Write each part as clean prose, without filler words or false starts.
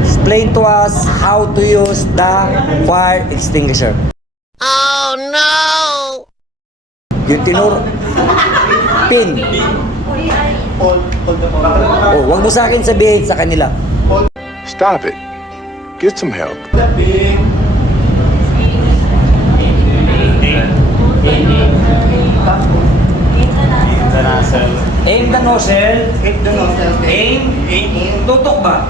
explain to us how to use the fire extinguisher. Oh no! Yung tinuro. Pin. Oh, wag mo sa akin sabihin sa kanila. Stop it. Get some help. Aim the nozzle. Aim. Tutok ba?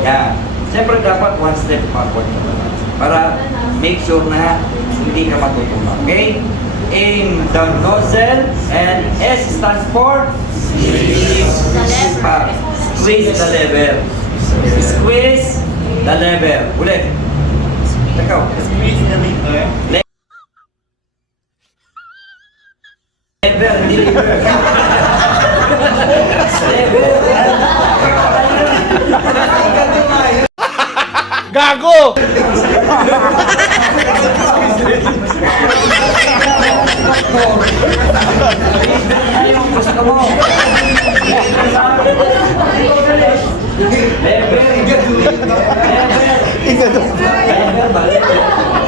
Yeah. Siyempre dapat one step backward ka ba? Para make sure na hindi ka matutumba. Okay? Aim the nozzle and S stands for squeeze the lever. Squeeze the lever. Ulit. Tekaw. Lever, hindi lever. Lever. Gago! Gusto mo?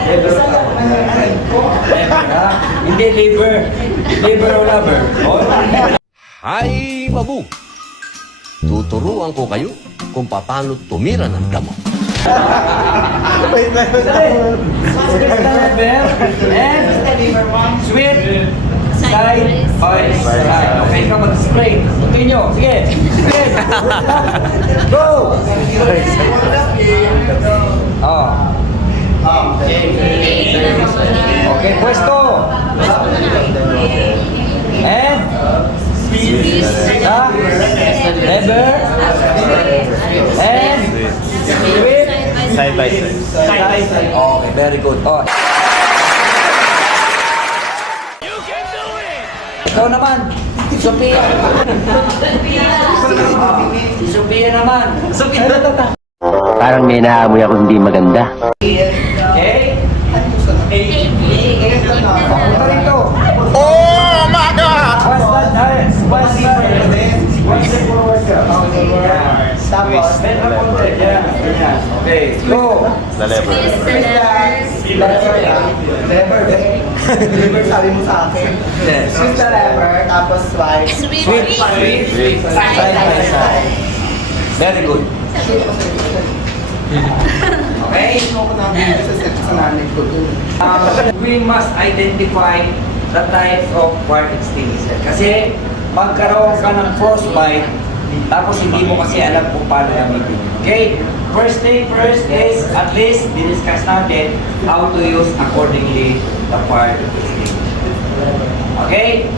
Lever. Hindi liver. Liver o lover. Hay, babu! Tuturuan ko kayo kung paano tumira ng damo. Squeeze the lever and sweep side by side. Okay ka mag-spray. Tutuin nyo. Sige. Sige. Go! Oh. Okay, pwesto. And squeeze the lever and sweep Side by side. side. Okay, very good. Oh. Ikaw naman, Sophia. Si Sophia naman. Parang may naamoy ako hindi maganda. Okay? Punta rito. Oh my God! One step forward ka. Tapos, bend na konti. Yan. Yan. Okay, go. The lever. Lever sabi mo sa akin. Yes. Sweep the lever, tapos swipe. Sweep. Side by side. Very good. Okay? Ano ko na video sa nanay ko dun. We must identify the types of fire extinguisher. Kasi magkaroon ka ng frostbite, tapos hindi mo kasi alam kung paano gamitin. Okay? First thing first is, at least, diniscuss natin how to use accordingly the fire extinguisher. Okay?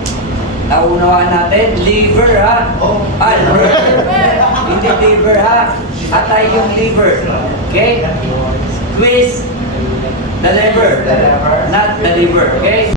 Naunawaan natin, lever ha? Lever. Hindi lever ha? Atay yung lever. Okay? Squeeze the lever, not the lever. Okay?